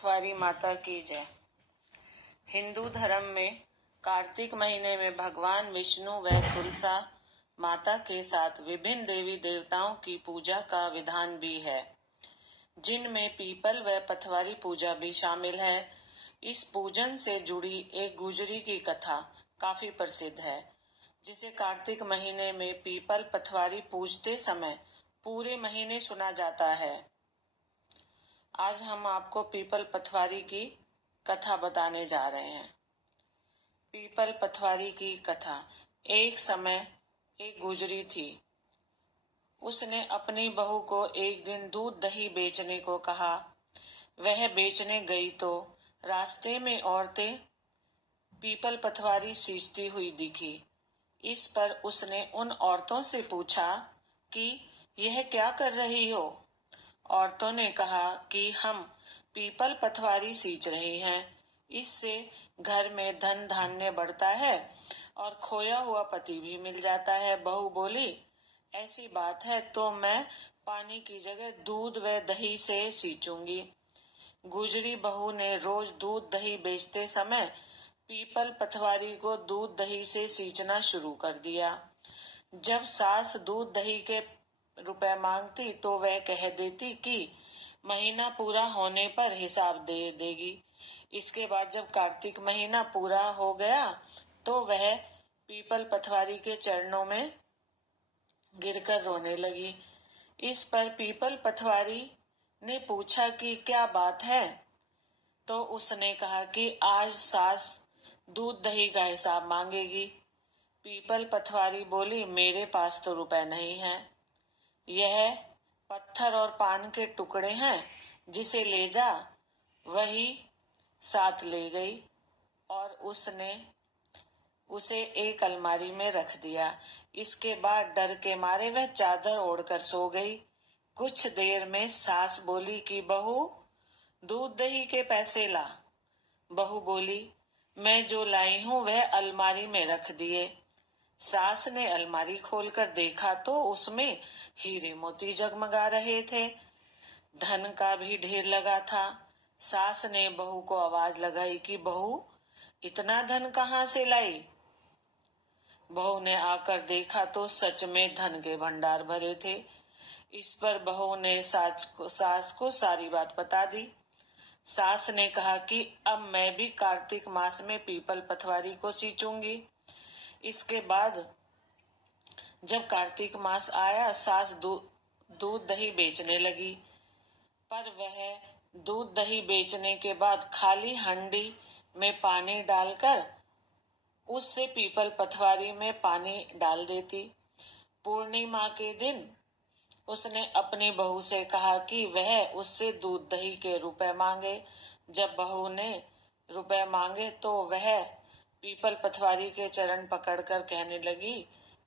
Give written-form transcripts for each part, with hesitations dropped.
पथवारी माता की जय। हिंदू धर्म में कार्तिक महीने में भगवान विष्णु व तुलसा माता के साथ विभिन्न देवी देवताओं की पूजा का विधान भी है, जिनमें पीपल व पथवारी पूजा भी शामिल है। इस पूजन से जुड़ी एक गुजरी की कथा काफी प्रसिद्ध है, जिसे कार्तिक महीने में पीपल पथवारी पूजते समय पूरे महीने सुना जाता है। आज हम आपको पीपल पथवारी की कथा बताने जा रहे हैं। पीपल पथवारी की कथा। एक समय एक गुजरी थी। उसने अपनी बहू को एक दिन दूध दही बेचने को कहा। वह बेचने गई तो रास्ते में औरतें पीपल पथवारी सींचती हुई दिखी। इस पर उसने उन औरतों से पूछा कि यह क्या कर रही हो। औरतों ने कहा कि हम पीपल पथवारी सींच रही हैं, इससे घर में धन धान्य बढ़ता है और खोया हुआ पति भी मिल जाता है। बहू बोली, ऐसी बात है तो मैं पानी की जगह दूध व दही से सींचूंगी। गुजरी बहू ने रोज दूध दही बेचते समय पीपल पथवारी को दूध दही से सींचना शुरू कर दिया। जब सास दूध दही के रुपए मांगती तो वह कह देती कि महीना पूरा होने पर हिसाब दे देगी। इसके बाद जब कार्तिक महीना पूरा हो गया तो वह पीपल पथवारी के चरणों में गिरकर रोने लगी। इस पर पीपल पथवारी ने पूछा कि क्या बात है, तो उसने कहा कि आज सास दूध दही का हिसाब मांगेगी। पीपल पथवारी बोली, मेरे पास तो रुपए नहीं है। यह पत्थर और पान के टुकड़े हैं, जिसे ले जा। वही साथ ले गई और उसने उसे एक अलमारी में रख दिया। इसके बाद डर के मारे वह चादर ओढ़कर सो गई। कुछ देर में सास बोली कि बहू, दूध दही के पैसे ला। बहू बोली, मैं जो लाई हूं वह अलमारी में रख दिए। सास ने अलमारी खोलकर देखा तो उसमें हीरे मोती जगमगा रहे थे। धन का भी ढेर लगा था। सास ने बहू को आवाज लगाई कि बहू, इतना धन कहाँ से लाई। बहू ने आकर देखा तो सच में धन के भंडार भरे थे। इस पर बहू ने सास को सारी बात बता दी। सास ने कहा कि अब मैं भी कार्तिक मास में पीपल पथवारी को सींचूंगी। इसके बाद जब कार्तिक मास आया, सास दूध दही बेचने लगी, पर वह दूध दही बेचने के बाद खाली हंडी में पानी डालकर उससे पीपल पथवारी में पानी डाल देती। पूर्णिमा के दिन उसने अपनी बहू से कहा कि वह उससे दूध दही के रुपए मांगे। जब बहू ने रुपए मांगे तो वह पीपल पथवारी के चरण पकड़कर कहने लगी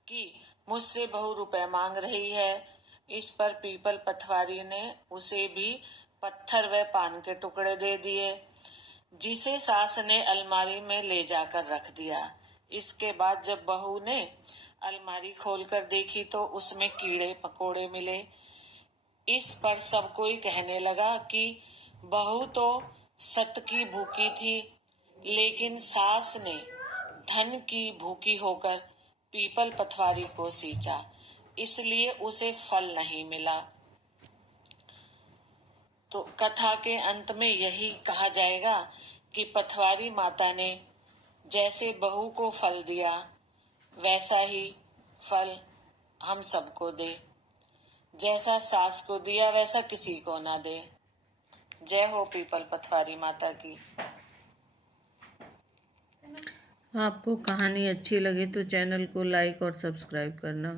कि मुझसे बहू रुपए मांग रही है। इस पर पीपल पथवारी ने उसे भी पत्थर व पान के टुकड़े दे दिए, जिसे सास ने अलमारी में ले जाकर रख दिया। इसके बाद जब बहू ने अलमारी खोलकर देखी तो उसमें कीड़े पकोड़े मिले। इस पर सब कोई कहने लगा कि बहू तो सत की भूखी थी, लेकिन सास ने धन की भूखी होकर पीपल पथवारी को सींचा, इसलिए उसे फल नहीं मिला। तो कथा के अंत में यही कहा जाएगा कि पथवारी माता ने जैसे बहू को फल दिया, वैसा ही फल हम सबको दे। जैसा सास को दिया वैसा किसी को ना दे। जय हो पीपल पथवारी माता की। आपको कहानी अच्छी लगे तो चैनल को लाइक और सब्सक्राइब करना।